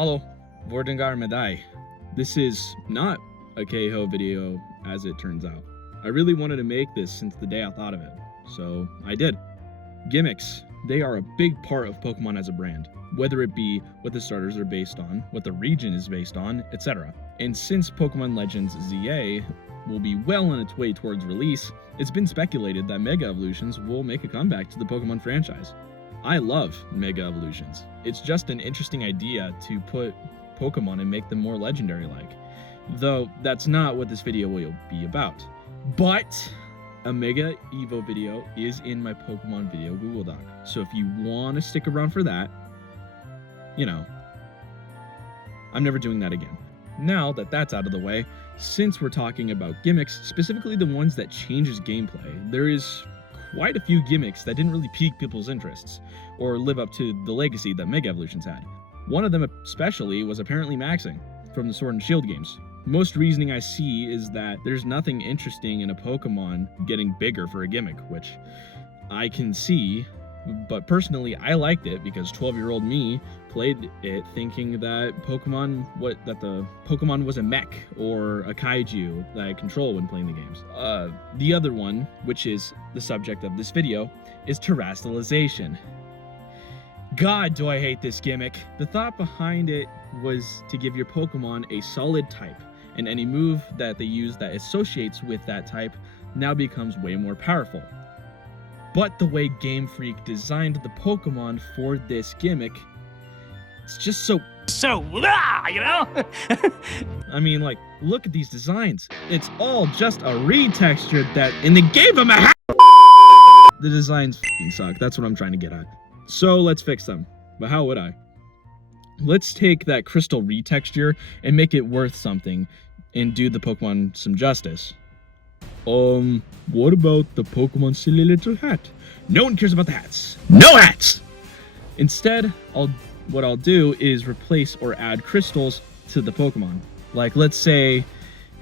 Hallo, Vordengar Medai. This is not a Keiho video, as it turns out. I really wanted to make this since the day I thought of it, so I did. Gimmicks, they are a big part of Pokemon as a brand, whether it be what the starters are based on, what the region is based on, etc. And since Pokemon Legends ZA will be well on its way towards release, it's been speculated that Mega Evolutions will make a comeback to the Pokemon franchise. I love Mega Evolutions. It's just an interesting idea to put Pokemon and make them more legendary-like. Though that's not what this video will be about. But a Mega Evo video is in my Pokemon video Google Doc. So if you want to stick around for that, you know, I'm never doing that again. Now that that's out of the way, since we're talking about gimmicks, specifically the ones that changes gameplay, there is quite a few gimmicks that didn't really pique people's interests, or live up to the legacy that Mega Evolutions had. One of them especially was apparently maxing, from the Sword and Shield games. Most reasoning I see is that there's nothing interesting in a Pokemon getting bigger for a gimmick, which I can see, but personally I liked it because 12-year-old me played it thinking that the Pokemon was a mech or a kaiju that I control when playing the games. The other one, which is the subject of this video, is terastallization. God, do I hate this gimmick. The thought behind it was to give your Pokemon a solid type, and any move that they use that associates with that type now becomes way more powerful. But the way Game Freak designed the Pokemon for this gimmick, it's just so you know? I mean, like, look at these designs. It's all just a retexture and they gave him a hat. The designs f***ing suck. That's what I'm trying to get at. So let's fix them. But how would I? Let's take that crystal retexture and make it worth something and do the Pokemon some justice. What about the Pokemon silly little hat? No one cares about the hats. No hats! Instead, what I'll do is replace or add crystals to the Pokemon. Like, let's say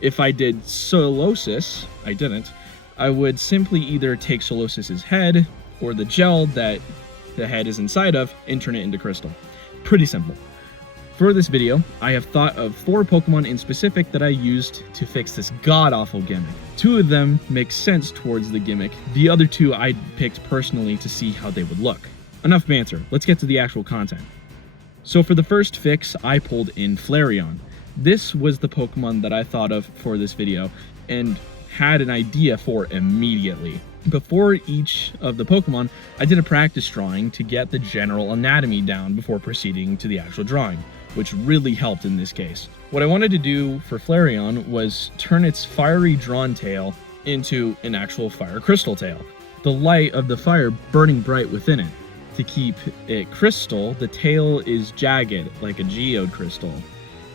if I did Solosis, I didn't, I would simply either take Solosis's head or the gel that the head is inside of and turn it into crystal. Pretty simple. For this video, I have thought of 4 Pokemon in specific that I used to fix this god-awful gimmick. 2 of them make sense towards the gimmick. The other 2 I picked personally to see how they would look. Enough banter, let's get to the actual content. So for the first fix, I pulled in Flareon. This was the Pokemon that I thought of for this video and had an idea for immediately. Before each of the Pokemon, I did a practice drawing to get the general anatomy down before proceeding to the actual drawing, which really helped in this case. What I wanted to do for Flareon was turn its fiery drawn tail into an actual fire crystal tail, the light of the fire burning bright within it. To keep it crystal, the tail is jagged like a geode crystal,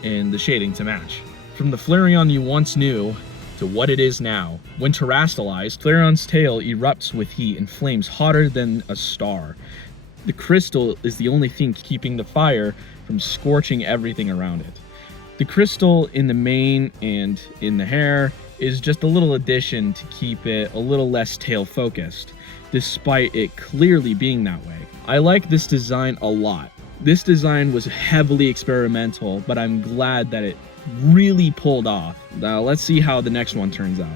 and the shading to match. From the Flareon you once knew to what it is now. When terastallized, Flareon's tail erupts with heat and flames hotter than a star. The crystal is the only thing keeping the fire from scorching everything around it. The crystal in the mane and in the hair is just a little addition to keep it a little less tail focused, despite it clearly being that way. I like this design a lot. This design was heavily experimental, but I'm glad that it really pulled off. Now let's see how the next one turns out.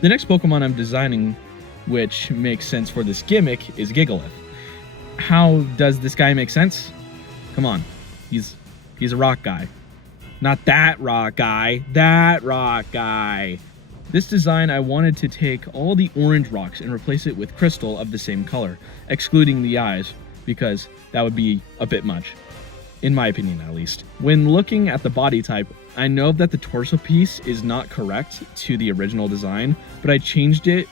The next Pokemon I'm designing, which makes sense for this gimmick, is Gigalith. How does this guy make sense? Come on, he's a rock guy. Not that rock guy, that rock guy. This design, I wanted to take all the orange rocks and replace it with crystal of the same color, excluding the eyes, because that would be a bit much. In my opinion, at least. When looking at the body type, I know that the torso piece is not correct to the original design, but I changed it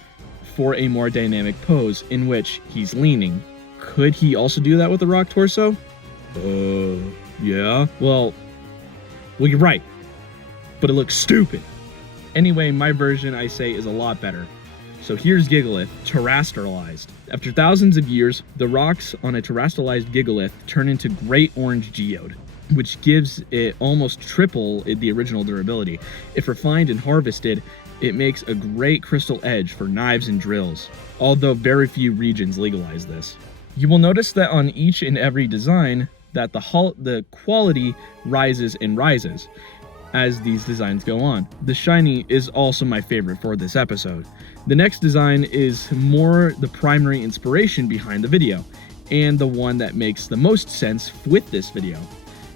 for a more dynamic pose in which he's leaning. Could he also do that with a rock torso? Yeah. Well, you're right, but it looks stupid. Anyway, my version, I say, is a lot better. So here's Gigalith, terastallized. After thousands of years, the rocks on a terastallized Gigalith turn into great orange geode, which gives it almost triple the original durability. If refined and harvested, it makes a great crystal edge for knives and drills, although very few regions legalize this. You will notice that on each and every design, that the quality rises and rises as these designs go on. The shiny is also my favorite for this episode. The next design is more the primary inspiration behind the video, and the one that makes the most sense with this video,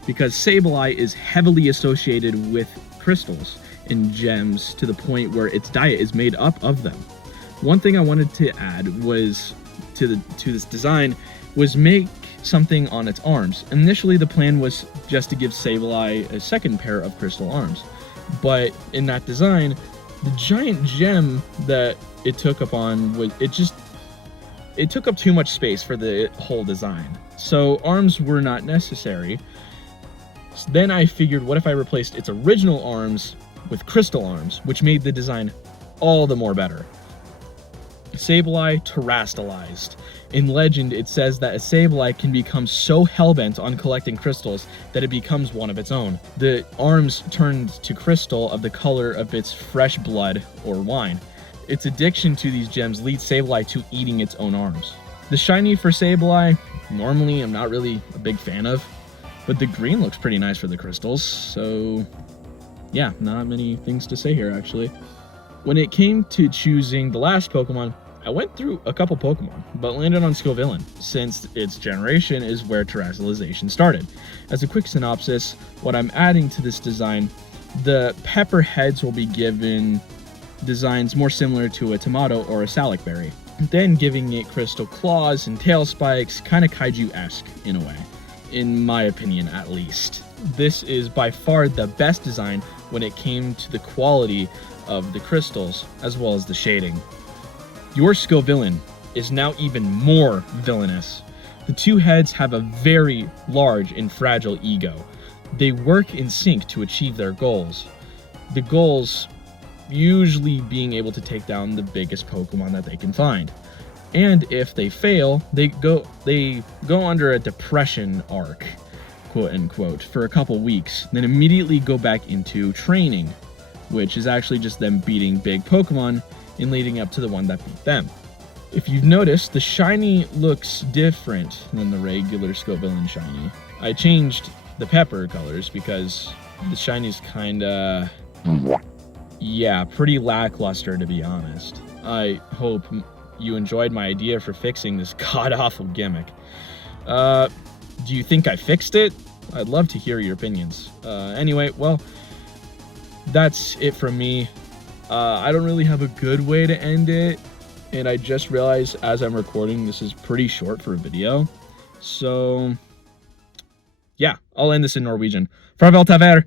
because Sableye is heavily associated with crystals and gems to the point where its diet is made up of them. One thing I wanted to add was to this design was make something on its arms. Initially, the plan was just to give Sableye a second pair of crystal arms, but in that design, the giant gem that it took up on was it took up too much space for the whole design, so arms were not necessary. So then I figured, what if I replaced its original arms with crystal arms, which made the design all the more better. Sableye terastallized. In legend, it says that a Sableye can become so hellbent on collecting crystals that it becomes one of its own. The arms turned to crystal of the color of its fresh blood or wine. Its addiction to these gems leads Sableye to eating its own arms. The shiny for Sableye, normally I'm not really a big fan of, but the green looks pretty nice for the crystals, so yeah, not many things to say here actually. When it came to choosing the last Pokemon, I went through a couple Pokemon, but landed on Scovillain, since its generation is where terastallization started. As a quick synopsis, what I'm adding to this design, the pepper heads will be given designs more similar to a tomato or a salic berry, then giving it crystal claws and tail spikes, kind of kaiju-esque in a way, in my opinion at least. This is by far the best design when it came to the quality of the crystals as well as the shading. Your Scovillain is now even more villainous. The two heads have a very large and fragile ego. They work in sync to achieve their goals. The goals usually being able to take down the biggest Pokemon that they can find. And if they fail, they go under a depression arc, quote unquote, for a couple weeks, then immediately go back into training, which is actually just them beating big Pokemon and leading up to the one that beat them. If you've noticed, the shiny looks different than the regular Scovillain shiny. I changed the pepper colors because the shiny's kinda, yeah, pretty lackluster to be honest. I hope you enjoyed my idea for fixing this god-awful gimmick. Do you think I fixed it? I'd love to hear your opinions. Anyway, well, that's it from me. I don't really have a good way to end it, and I just realized as I'm recording this is pretty short for a video. So, yeah, I'll end this in Norwegian. Farvel taver!